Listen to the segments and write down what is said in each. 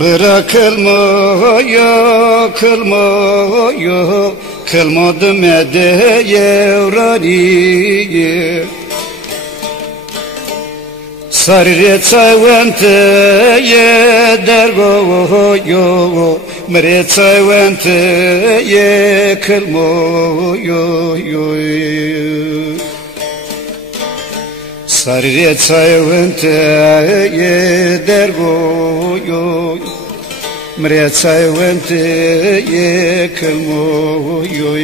Bırakılmıyor, kılmıyor, kılmadım edeyevraniyi. Sarıre çayvente ye dergoyo, mre çayvente ye kılmıyor. Sarıre çayvente ye dergoyo, mre çayvente ye kılmıyor.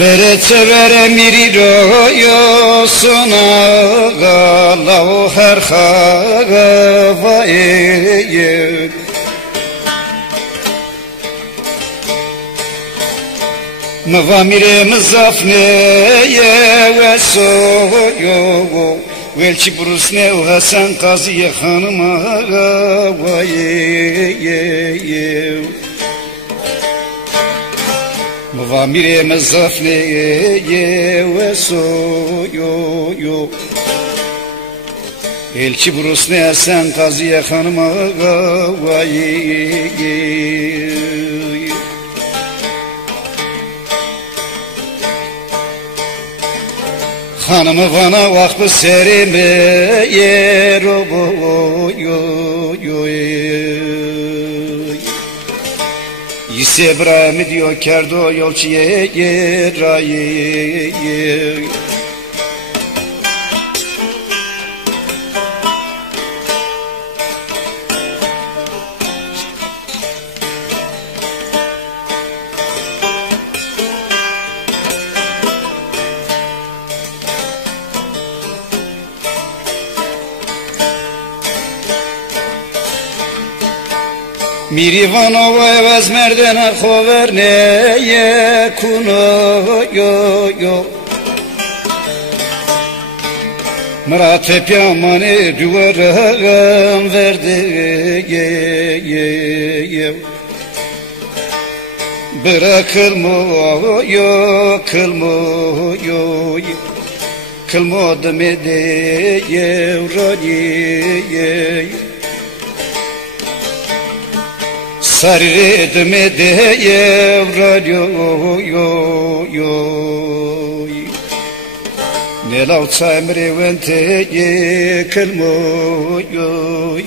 Verece vere miriro yo sona la o her khavaye mavamire mzafne ye veso yo velçi brusne o Hasan Kaziye hanıma vaye Mavamire mezafne ye veso yo elçi burusne Hasan Kaziye hanıma vaye hanımı bana vakfı serime ye robo yo İbrahim diyor kerdo yolçuye rayi. Mirivanova evaz merdena koverneye kuno yo Murat hep yamanı duvarım verdi ye Bırakılmıyor, kılmıyor Kılmadım edeye raniye Sarıdım edeye yo Nelav çamre vente ye kılmıyor